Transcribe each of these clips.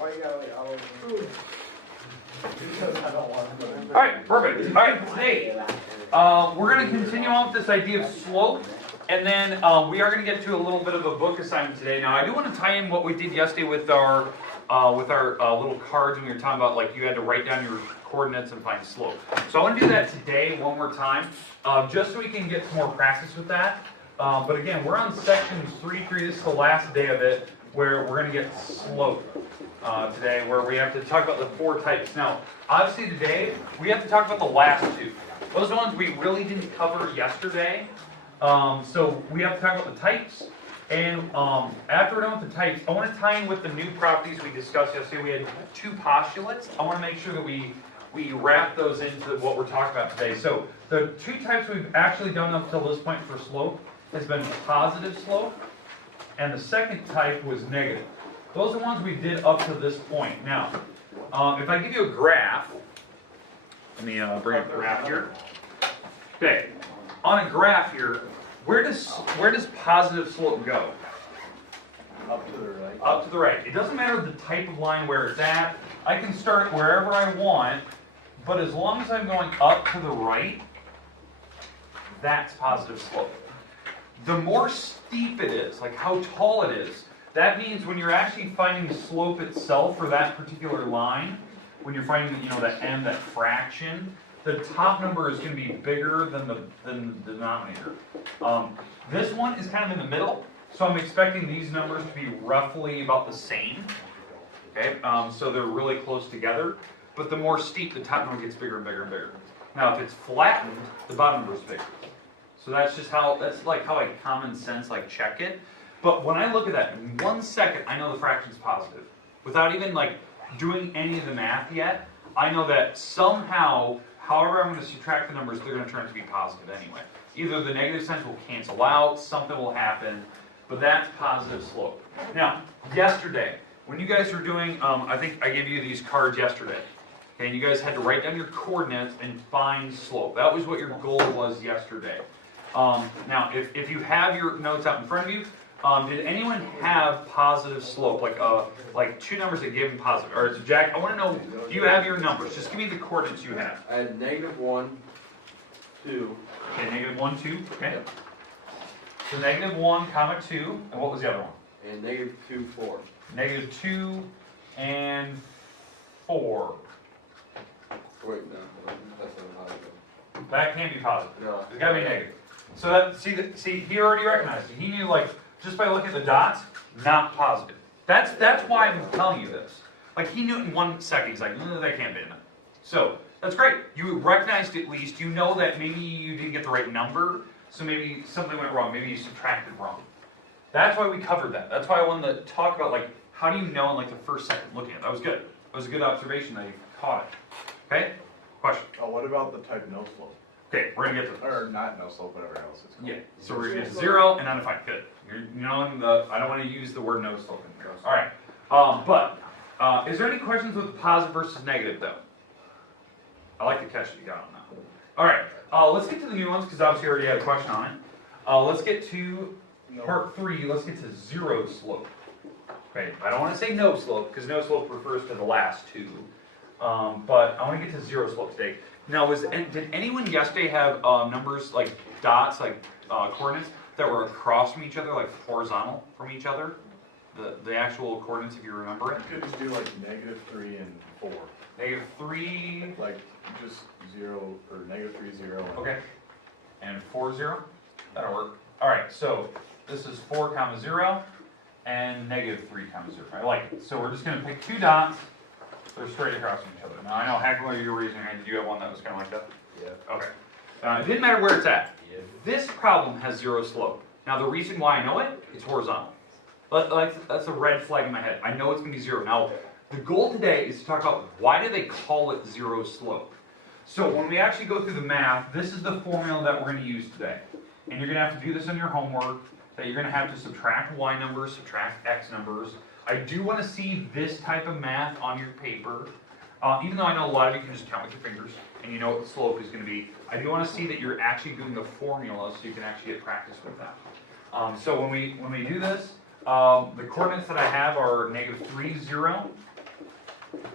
Why you gotta like all over? Because I don't want to. All right, perfect. All right, today we're going to continue on with this idea of slope, and then we are going to get to a little bit of a book assignment today. Now, I do want to tie in what we did yesterday with our little cards when we were talking about like you had to write down your coordinates and find slope. So I want to do that today one more time, just so we can get some more practice with that. But again, we're on section 3.3. This is the last day of it, where we're going to get slope today, where we have to talk about the 4 types. Now, obviously today, we have to talk about the last 2. Those are ones we really didn't cover yesterday. So we have to talk about the types. And after we're done with the types, I want to tie in with the new properties we discussed yesterday. We had 2 postulates. I want to make sure that we wrap those into what we're talking about today. So the 2 types we've actually done up till this point for slope has been positive slope, and the second type was negative. Those are the ones we did up to this point. Now, if I give you a graph, let me bring up the graph here. Okay, on a graph here, where does positive slope go? Up to the right. Up to the right. It doesn't matter the type of line where it's at. I can start wherever I want, but as long as I'm going up to the right, that's positive slope. The more steep it is, like how tall it is, that means when you're actually finding the slope itself for that particular line, when you're finding that m, that fraction, the top number is going to be bigger than the denominator. This one is kind of in the middle, so I'm expecting these numbers to be roughly about the same. Okay, so they're really close together, but the more steep, the top number gets bigger and bigger and bigger. Now, if it's flattened, the bottom number is bigger. So that's like how I common sense like check it. But when I look at that, in 1 second, I know the fraction's positive. Without even like doing any of the math yet, I know that somehow, however I'm going to subtract the numbers, they're going to turn out to be positive anyway. Either the negative signs will cancel out, something will happen, but that's positive slope. Now, yesterday, when you guys were doing, I think I gave you these cards yesterday. Okay, and you guys had to write down your coordinates and find slope. That was what your goal was yesterday. Now, if you have your notes out in front of you, did anyone have positive slope, like 2 numbers that gave them positive? All right, so Jack, I want to know, do you have your numbers? Just give me the coordinates you have. I had -1, 2. Okay, -1, 2. Okay. So -1, 2, and what was the other one? And -2, 4. -2 and 4. Wait, no, that's not positive. That can't be positive. No. It's got to be negative. So that see, he already recognized it. He knew just by looking at the dots, not positive. That's why I'm telling you this. Like he knew it in 1 second. He's like, no, that can't be enough. So that's great. You recognized at least. You know that maybe you didn't get the right number, so maybe something went wrong. Maybe you subtracted wrong. That's why we covered that. That's why I wanted to talk about like how do you know in like the first second looking at it. That was good. That was a good observation that you caught it. Okay? Question. Oh, what about the type no slope? Okay, we're gonna get to this. Or not no slope, whatever else it's called. Yeah, so we're gonna get 0 and undefined. Good. You're knowing I don't want to use the word no slope in here. All right. But is there any questions with positive versus negative though? I like the catch that you got on that. All right. Let's get to the new ones because obviously you already had a question on it. Let's get to part 3. Let's get to 0 slope. Okay. I don't want to say no slope because no slope refers to the last 2. But I want to get to 0 slope today. Now, did anyone yesterday have numbers like dots, like coordinates that were across from each other, like horizontal from each other? The actual coordinates, if you remember it. You could just do like -3 and 4. -3. Like just 0 or -3, 0. Okay. And 4, 0. That'll work. All right. So this is 4, 0, and -3, 0. I like it. So we're just going to pick 2 dots. They're straight across from each other. Now I know Hackler, you were raising your hand. Did you have one that was kind of like that? Yeah. Okay. It didn't matter where it's at. Yeah. This problem has 0 slope. Now the reason why I know it, it's horizontal. That's a red flag in my head. I know it's going to be 0. Now the goal today is to talk about why do they call it 0 slope. So when we actually go through the math, this is the formula that we're going to use today. And you're going to have to do this on your homework, that you're going to have to subtract y numbers, subtract x numbers. I do want to see this type of math on your paper. Even though I know a lot of you can just count with your fingers and you know what the slope is going to be, I do want to see that you're actually doing the formula so you can actually get practice with that. So when we do this, the coordinates that I have are -3, 0,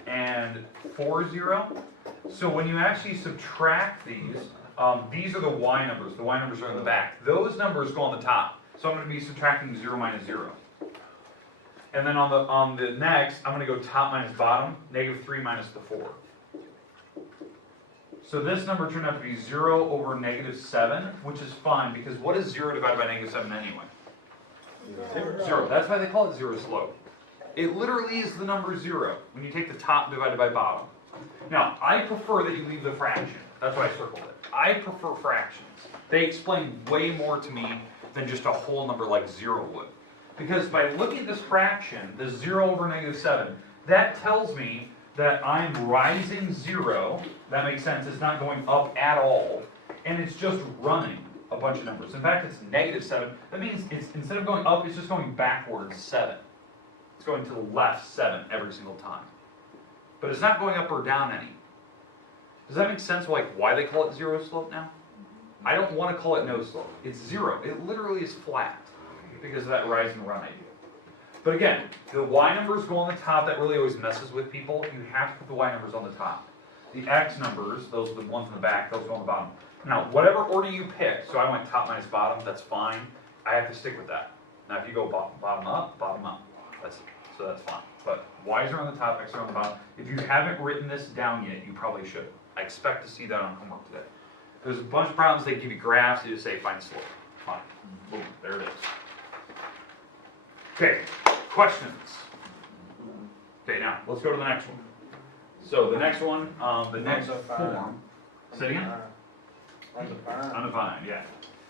and 4, 0. So when you actually subtract these are the y numbers. The y numbers are in the back. Those numbers go on the top. So I'm going to be subtracting 0 minus 0. And then on the next, I'm going to go top minus bottom, -3 minus the 4. So this number turned out to be 0 over -7, which is fine, because what is 0 divided by -7 anyway? 0. That's why they call it zero slope. It literally is the number 0 when you take the top divided by bottom. Now, I prefer that you leave the fraction. That's why I circled it. I prefer fractions. They explain way more to me than just a whole number like 0 would. Because by looking at this fraction, the 0 over -7, that tells me that I'm rising 0. That makes sense. It's not going up at all. And it's just running a bunch of numbers. In fact, it's -7. That means it's instead of going up, it's just going backwards 7. It's going to the left 7 every single time. But it's not going up or down any. Does that make sense, like why they call it zero slope now? I don't want to call it no slope. It's 0. It literally is flat because of that rise and run idea. But again, the y numbers go on the top. That really always messes with people. You have to put the y numbers on the top. The x numbers, those are the ones in the back, those go on the bottom. Now, whatever order you pick, so I went top minus bottom, that's fine. I have to stick with that. Now, if you go bottom up, so that's fine. But y's are on the top, x's are on the bottom. If you haven't written this down yet, you probably should. I expect to see that on homework today. There's a bunch of problems. They give you graphs. They just say find slope. Fine. Boom. There it is. Okay. Questions? Okay. Now let's go to the next one. So the next one, the next form. Say it again. Undefined. Yeah.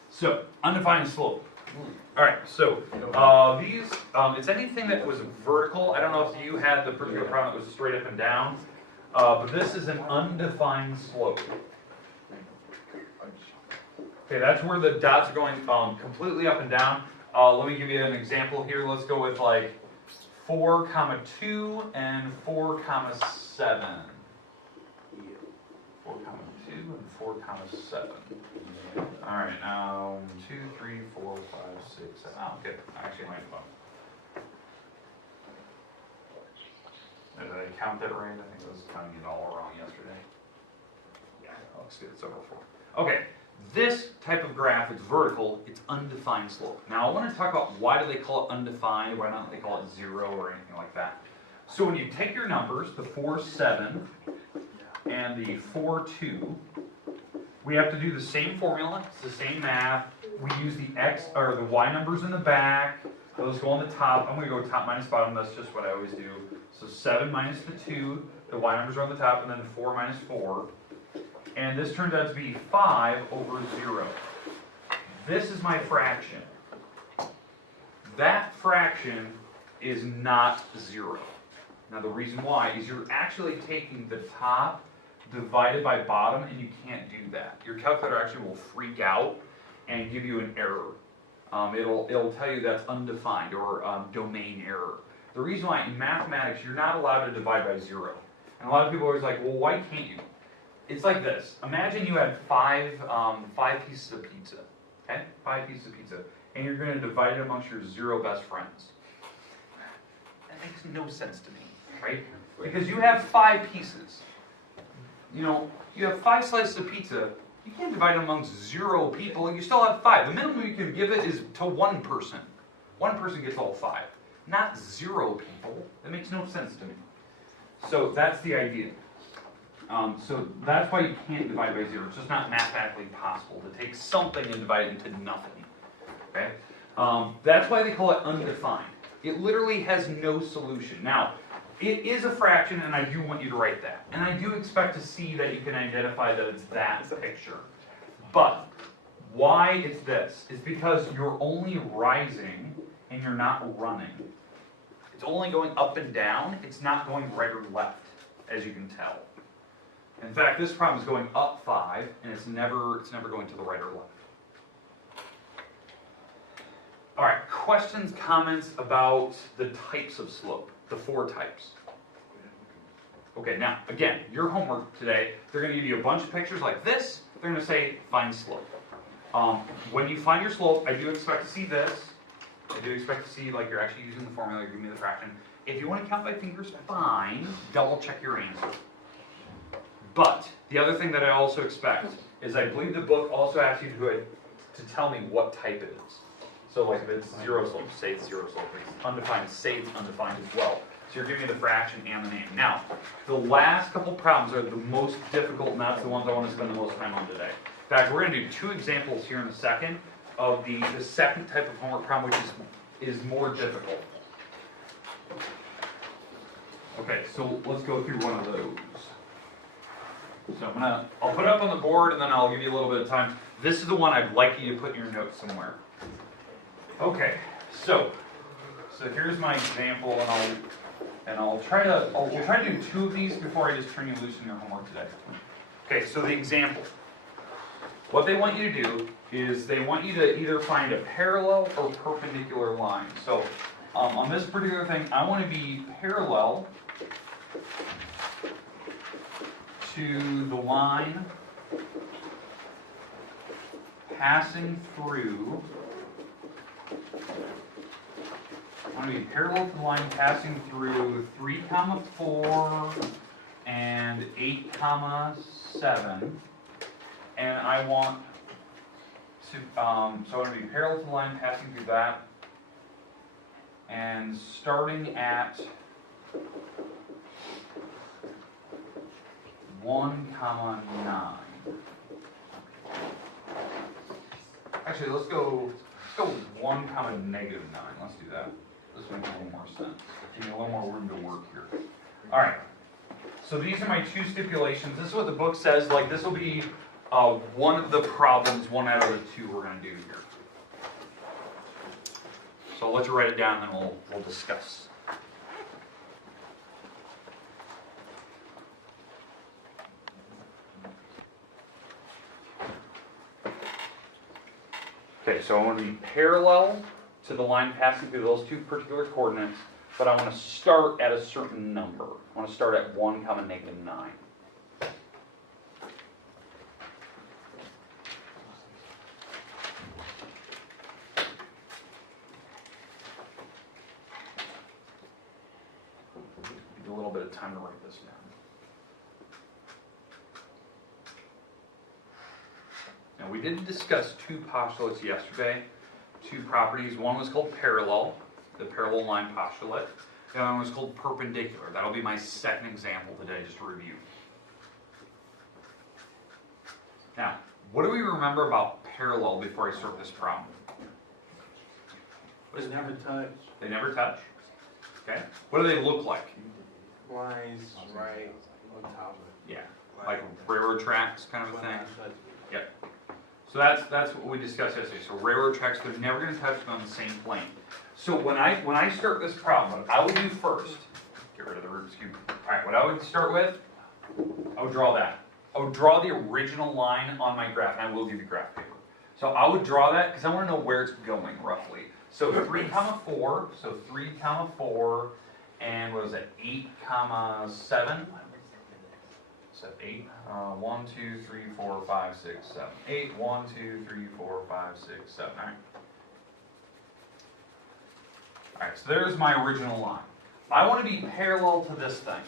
So undefined slope. All right. So these, it's anything that was vertical. I don't know if you had the particular problem that was straight up and down, but this is an undefined slope. Okay, that's where the dots are going completely up and down. Let me give you an example here. Let's go with like 4, 2 and 4, 7. 4, 2 and 4, 7. All right, now 2, 3, 4, 5, 6, 7. Oh, okay. Actually, my phone. Did I count that right? I think I was counting it all wrong yesterday. Yeah, looks good. It's over 4. Okay. This type of graph, it's vertical, it's undefined slope. Now I want to talk about why do they call it undefined, why don't they call it 0 or anything like that. So when you take your numbers, the 4, 7 and the 4, 2, we have to do the same formula, it's the same math. We use the x or the y numbers in the back, those go on the top. I'm going to go top minus bottom, that's just what I always do. So 7 minus the 2, the y numbers are on the top, and then 4 minus 4. And this turns out to be 5 over 0. This is my fraction. That fraction is not 0. Now the reason why is you're actually taking the top divided by bottom, and you can't do that. Your calculator actually will freak out and give you an error. It'll tell you that's undefined or domain error. The reason why in mathematics you're not allowed to divide by 0. And a lot of people are always like, well, why can't you? It's like this. Imagine you had five pieces of pizza. Okay? 5 pieces of pizza. And you're going to divide it amongst your 0 best friends. That makes no sense to me, right? Because you have 5 pieces. You know, you have 5 slices of pizza. You can't divide it amongst 0 people. You still have 5. The minimum you can give it is to 1 person. 1 person gets all 5. Not 0 people. That makes no sense to me. So that's the idea. So that's why you can't divide by 0. It's just not mathematically possible to take something and divide it into nothing. Okay? That's why they call it undefined. It literally has no solution. Now, it is a fraction, and I do want you to write that. And I do expect to see that you can identify that it's that picture. But why it's this is because you're only rising and you're not running. It's only going up and down. It's not going right or left, as you can tell. In fact, this problem is going up 5, and it's never going to the right or left. All right, questions, comments about the types of slope, the 4 types. Okay, now, again, your homework today, they're going to give you a bunch of pictures like this. They're going to say, find slope. When you find your slope, I do expect to see this. I do expect to see, like, you're actually using the formula, you're giving me the fraction. If you want to count by fingers, fine. Double check your answer. But the other thing that I also expect is I believe the book also asks you to tell me what type it is. So like if it's zero slope, say it's zero slope. If it's undefined, say it's undefined as well. So you're giving me the fraction and the name. Now, the last couple problems are the most difficult, and that's the ones I want to spend the most time on today. In fact, we're going to do 2 examples here in a second of the second type of homework problem, which is more difficult. Okay, so let's go through one of those. So I'll put it up on the board and then I'll give you a little bit of time. This is the one I'd like you to put in your notes somewhere. Okay, so here's my example, and we'll try to do 2 of these before I just turn you loose in your homework today. Okay, so the example. What they want you to do is they want you to either find a parallel or perpendicular line. So on this particular thing, I want to be parallel to the line passing through. I want to be parallel to the line passing through 3, 4 and 8, 7. And I want to, so I want to be parallel to the line passing through that, and starting at 1, 9. Actually, let's go 1, -9. Let's do that. This makes a little more sense. Give me a little more room to work here. All right. So these are my 2 stipulations. This is what the book says. Like this will be one of the problems, 1 out of the 2 we're going to do here. So I'll let you write it down, and then we'll discuss. Okay, so I want to be parallel to the line passing through those 2 particular coordinates, but I want to start at a certain number. I want to start at 1, -9. Need a little bit of time to write this down. Now we did discuss 2 postulates yesterday, 2 properties. One was called parallel, the parallel line postulate. The other one was called perpendicular. That'll be my second example today, just to review. Now, what do we remember about parallel before I start this problem? They never touch. They never touch. Okay. What do they look like? Lines right on top of it. Yeah, like railroad tracks kind of a thing. Yep. So that's what we discussed yesterday. So railroad tracks, they're never going to touch on the same plane. So when I start this problem, what I would do first, get rid of the Rubik's Cube. All right, what I would start with, I would draw that. I would draw the original line on my graph, and I will give you graph paper. So I would draw that because I want to know where it's going roughly. So 3, 4, so 3, 4, and what is it, 8, 7? So 8, 1, 2, 3, 4, 5, 6, 7. 8, 1, 2, 3, 4, 5, 6, 7. All right. All right, so there's my original line. I want to be parallel to this thing.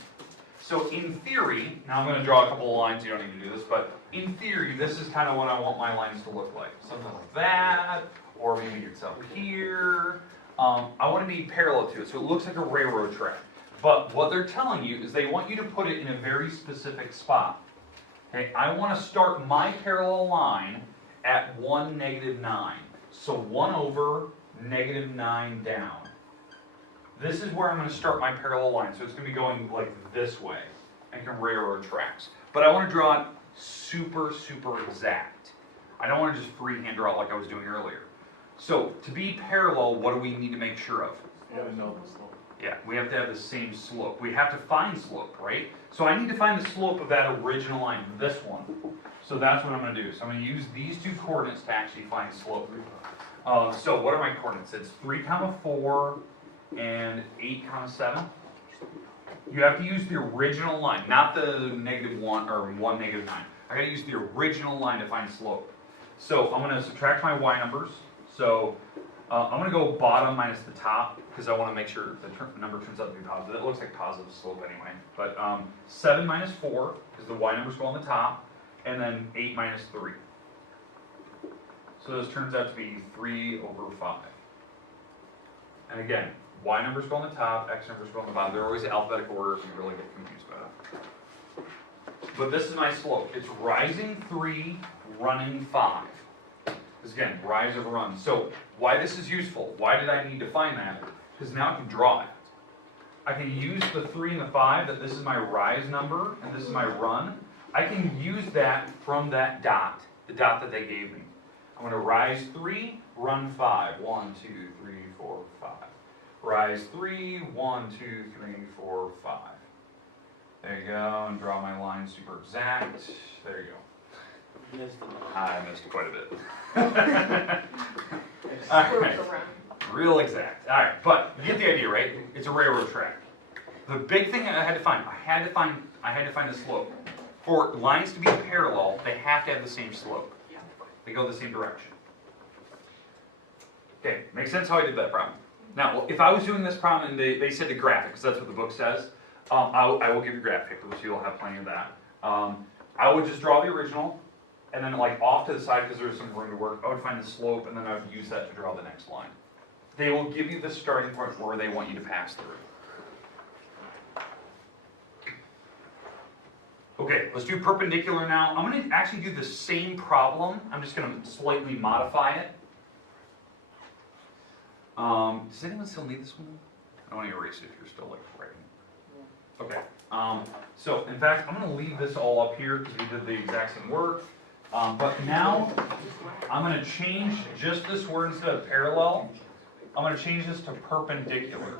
So in theory, now I'm going to draw a couple of lines, you don't need to do this, but in theory, this is kind of what I want my lines to look like. Something like that, or maybe it's up here. I want to be parallel to it, so it looks like a railroad track. But what they're telling you is they want you to put it in a very specific spot. Okay, I want to start my parallel line at 1, -9. So 1 over, -9 down. This is where I'm going to start my parallel line. So it's going to be going like this way, like in railroad tracks. But I want to draw it super, super exact. I don't want to just freehand draw it like I was doing earlier. So to be parallel, what do we need to make sure of? You have to know the slope. Yeah, we have to have the same slope. We have to find slope, right? So I need to find the slope of that original line, this one. So that's what I'm going to do. So I'm going to use these 2 coordinates to actually find slope. So what are my coordinates? It's 3, 4, and 8, 7. You have to use the original line, not the -1 or 1, -9. I got to use the original line to find slope. So I'm going to subtract my y numbers. So I'm going to go bottom minus the top because I want to make sure the number turns out to be positive. It looks like positive slope anyway. But 7 minus 4 is the y numbers go on the top, and then 8 minus 3. So this turns out to be 3 over 5. And again, y numbers go on the top, x numbers go on the bottom. They're always alphabetical order if you really get confused by that. But this is my slope. It's rising 3, running 5. This again, rise over run. So why this is useful? Why did I need to find that? Because now I can draw it. I can use the 3 and the 5, that this is my rise number, and this is my run. I can use that from that dot, the dot that they gave me. I'm going to rise 3, run 5. 1, 2, 3, 4, 5. Rise 3, 1, 2, 3, 4, 5. There you go, and draw my line super exact. There you go. I missed quite a bit. All right. Real exact. All right, but you get the idea, right? It's a railroad track. The big thing I had to find, I had to find the slope. For lines to be parallel, they have to have the same slope. They go the same direction. Okay, makes sense how I did that problem. Now, if I was doing this problem and they said to graph it, because that's what the book says, I will give you graph paper, so you'll have plenty of that. I would just draw the original, and then like off to the side, because there's some room to work, I would find the slope, and then I would use that to draw the next line. They will give you the starting point where they want you to pass through. Okay, let's do perpendicular now. I'm going to actually do the same problem. I'm just going to slightly modify it. Does anyone still need this one? I don't want to erase it if you're still like writing. Okay. So in fact, I'm going to leave this all up here because we did the exact same work. But now I'm going to change just this word instead of parallel. I'm going to change this to perpendicular.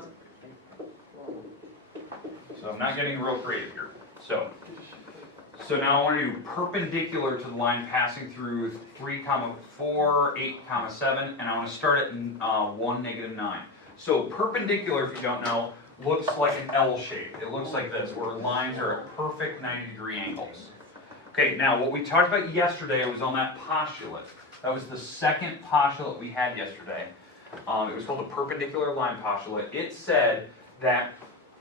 So I'm not getting real creative here. So now I want to do perpendicular to the line passing through 3, 4, 8, 7, and I want to start at 1, -9. So perpendicular, if you don't know, looks like an L shape. It looks like this, where lines are at perfect 90-degree angles. Okay, now what we talked about yesterday was on that postulate. That was the second postulate we had yesterday. It was called the perpendicular line postulate. It said that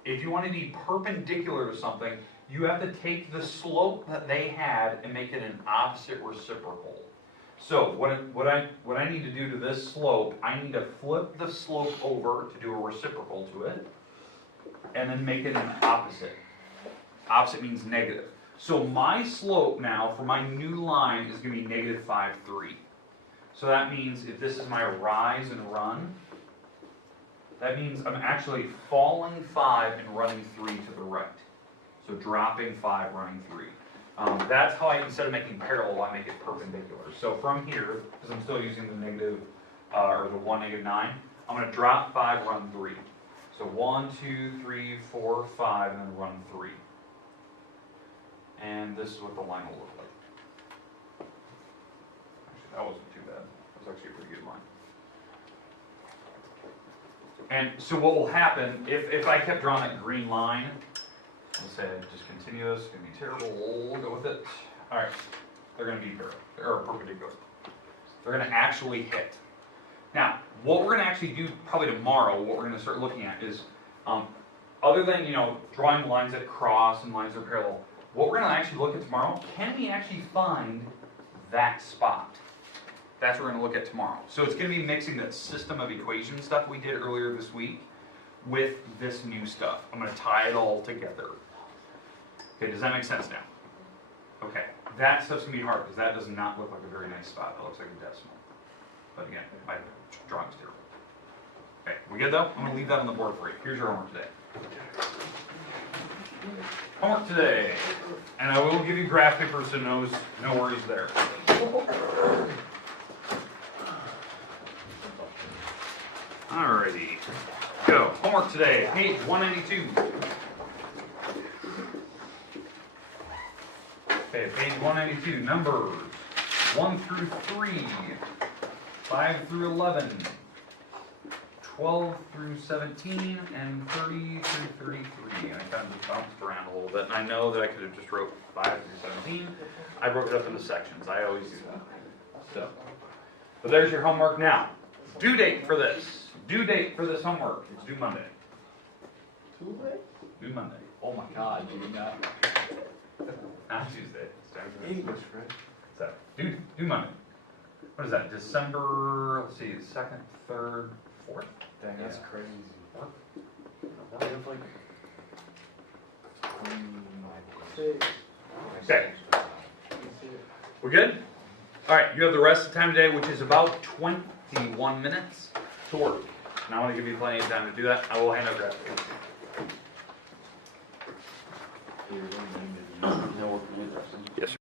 if you want to be perpendicular to something, you have to take the slope that they had and make it an opposite reciprocal. So what I need to do to this slope, I need to flip the slope over to do a reciprocal to it, and then make it an opposite. Opposite means negative. So my slope now for my new line is going to be -5, 3. So that means if this is my rise and run, that means I'm actually falling 5 and running 3 to the right. So dropping 5, running 3. That's how I, instead of making parallel, I make it perpendicular. So from here, because I'm still using the negative, or the 1, -9, I'm going to drop 5, run 3. So 1, 2, 3, 4, 5, and then run 3. And this is what the line will look like. Actually, that wasn't too bad. That was actually a pretty good line. And so what will happen, if I kept drawing that green line, let's say just continue this, it's going to be terrible, we'll go with it. All right, they're going to be parallel, or perpendicular. They're going to actually hit. Now, what we're going to actually do probably tomorrow, what we're going to start looking at is, other than, drawing lines that cross and lines that are parallel, what we're going to actually look at tomorrow, can we actually find that spot? That's what we're going to look at tomorrow. So it's going to be mixing that system of equation stuff we did earlier this week with this new stuff. I'm going to tie it all together. Okay, does that make sense now? Okay, that stuff's going to be hard because that does not look like a very nice spot. That looks like a decimal. But again, my drawing's terrible. Okay, we good though? I'm going to leave that on the board for you. Here's your homework today. Homework today. And I will give you graph paper, so no worries there. Alrighty. Go. Homework today, page 192. Okay, page 192, numbers 1 through 3, 5 through 11, 12 through 17, and 30 through 33. I kind of just bounced around a little bit, and I know that I could have just wrote 5 through 17. I broke it up into sections. I always do that. So, but there's your homework now. Due date for this. Due date for this homework. It's due Monday. Tuesday? Due Monday. Oh my God, you not. Not Tuesday. It's time for this. English, Fred. So, due Monday. What is that? December, let's see, 2nd, 3rd, 4th? Dang, that's Yeah. crazy. We have like 6. Okay. We're good? All right, you have the rest of the time today, which is about 21 minutes to work. And I want to give you plenty of time to do that. I will hand over that. You're gonna need to use no work. Yes, sir.